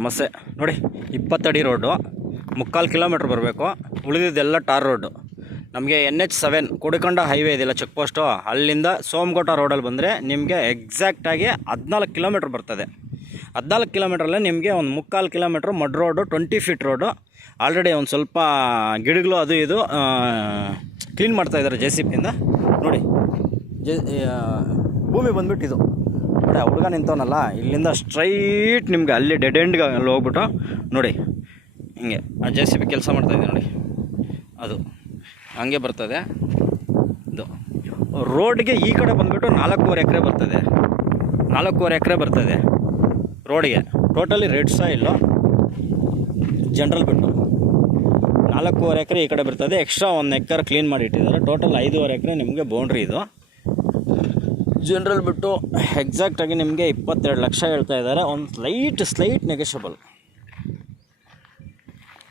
ನಮಸ್ತೆ. ನೋಡಿ 20 ಅಡಿ ರೋಡು, 3/4 ಕಿಲೋಮೀಟ್ರ್ ಬರಬೇಕು. ಉಳಿದಿದ್ದೆಲ್ಲ ಟಾರ್ ರೋಡು. ನಮಗೆ NH7 ಕೊಡಿಕೊಂಡ ಹೈವೇ ಇದೆಯಲ್ಲ, ಚೆಕ್ ಪೋಸ್ಟು, ಅಲ್ಲಿಂದ ಸೋಮಗೋಟ ರೋಡಲ್ಲಿ ಬಂದರೆ ನಿಮಗೆ ಎಕ್ಸಾಕ್ಟಾಗಿ 14 ಕಿಲೋಮೀಟ್ರ್ ಬರ್ತದೆ. 14 ಕಿಲೋಮೀಟ್ರಲ್ಲೇ ನಿಮಗೆ ಒಂದು 3/4 kilometre mud road, 20 feet road. Already ಒಂದು ಸ್ವಲ್ಪ ಗಿಡಗಳು ಅದು ಇದು ಕ್ಲೀನ್ ಮಾಡ್ತಾಯಿದ್ದಾರೆ JCB ಇಂದ. ನೋಡಿ ಭೂಮಿ ಬಂದುಬಿಟ್ಟು ಇದು ನೋಡಿ, ಆ ಹುಡುಗ ನಿಂತವನಲ್ಲ, ಇಲ್ಲಿಂದ ಸ್ಟ್ರೈಟ್ ನಿಮಗೆ ಅಲ್ಲಿ ಡೆಡ್ ಎಂಡ್ಗೆ ಅಲ್ಲಿ ಹೋಗ್ಬಿಟ್ಟು ನೋಡಿ, ಹಿಂಗೆ ಆ JCB ಕೆಲಸ ಮಾಡ್ತಾಯಿದೆ ನೋಡಿ, ಅದು ಹಂಗೆ ಬರ್ತದೆ. ಇದು ರೋಡ್ಗೆ ಈ ಕಡೆ ಬಂದುಬಿಟ್ಟು 4.5 ಎಕರೆ ಬರ್ತದೆ. 4.5 ಎಕರೆ ಬರ್ತದೆ ರೋಡಿಗೆ. ಟೋಟಲಿ ರೆಡ್ ಸಾಯಿಲು ಜನರಲ್ ಬಿಟ್ಟು 4.5 ಎಕರೆ ಈ ಕಡೆ ಬರ್ತದೆ. ಎಕ್ಸ್ಟ್ರಾ 1 ಎಕರೆ ಕ್ಲೀನ್ ಮಾಡಿ ಇಟ್ಟಿದ್ದಾರೆ. ಟೋಟಲ್ 5.5 ಎಕರೆ ನಿಮಗೆ ಬೌಂಡ್ರಿ ಇದು ಜನರಲ್ ಬಿಟ್ಟು. ಎಕ್ಸಾಕ್ಟಾಗಿ ನಿಮಗೆ 22 ಲಕ್ಷ ಹೇಳ್ತಾ ಇದ್ದಾರೆ. ಒಂದು ಸ್ಲೈಟ್ ನೆಗೆಷಬಲ್,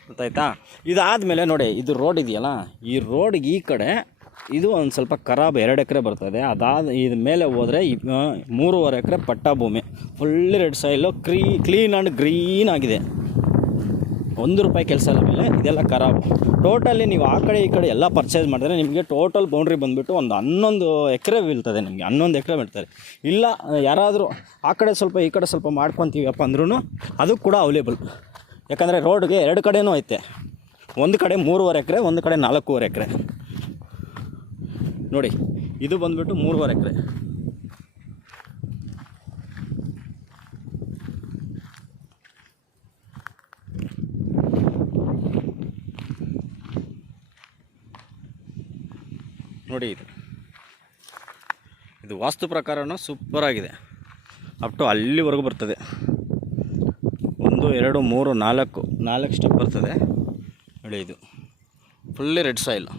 ಗೊತ್ತಾಯ್ತಾ? ಇದಾದಮೇಲೆ ನೋಡಿ, ಇದು ರೋಡ್ ಇದೆಯಲ್ಲ, ಈ ರೋಡ್ಗೆ ಈ ಕಡೆ ಇದು ಒಂದು ಸ್ವಲ್ಪ ಖರಾಬ್ 2 ಎಕರೆ ಬರ್ತದೆ. ಇದು ಮೇಲೆ ಹೋದರೆ 3.5 ಎಕರೆ ಪಟ್ಟ ಭೂಮಿ, full red soil, clean and green ಆಗಿದೆ. 1 ರೂಪಾಯಿ ಕೆಲಸ ಇಲ್ಲ ಮೇಲೆ, ಇದೆಲ್ಲ ಖರಾಬು. ಟೋಟಲಿ ನೀವು ಆ ಕಡೆ ಈ ಕಡೆ ಎಲ್ಲ ಪರ್ಚೇಸ್ ಮಾಡಿದ್ರೆ ನಿಮಗೆ ಟೋಟಲ್ ಬೌಂಡ್ರಿ ಬಂದುಬಿಟ್ಟು ಒಂದು 11 ಎಕರೆ ಬೀಳ್ತದೆ. ನಿಮಗೆ 11 ಎಕರೆ ಬೀಳ್ತಾರೆ. ಇಲ್ಲ ಯಾರಾದರೂ ಆ ಕಡೆ ಸ್ವಲ್ಪ ಈ ಕಡೆ ಸ್ವಲ್ಪ ಮಾಡ್ಕೊತೀವಪ್ಪ ಅಂದ್ರೂ ಅದು ಕೂಡ ಅವೈಲೇಬಲ್. ಯಾಕಂದರೆ ರೋಡ್ಗೆ 2 ಕಡೆನೂ ಐತೆ. ಒಂದು ಕಡೆ 3.5 ಎಕರೆ, ಒಂದು ಕಡೆ 4.5 ಎಕರೆ. ನೋಡಿ, ಇದು ಬಂದುಬಿಟ್ಟು 3.5 ಎಕರೆ. ನೋಡಿ, ಇದು ವಾಸ್ತು ಪ್ರಕಾರನೂ ಸೂಪರಾಗಿದೆ. ಅಪ್ ಟು ಅಲ್ಲಿವರೆಗೂ ಬರ್ತದೆ. 1 2 3 4 ಸ್ಟೆಪ್ ಬರ್ತದೆ ನೋಡಿ. ಇದು ಫುಲ್ಲಿ ರೆಡ್ ಸಾಯಿಲ್.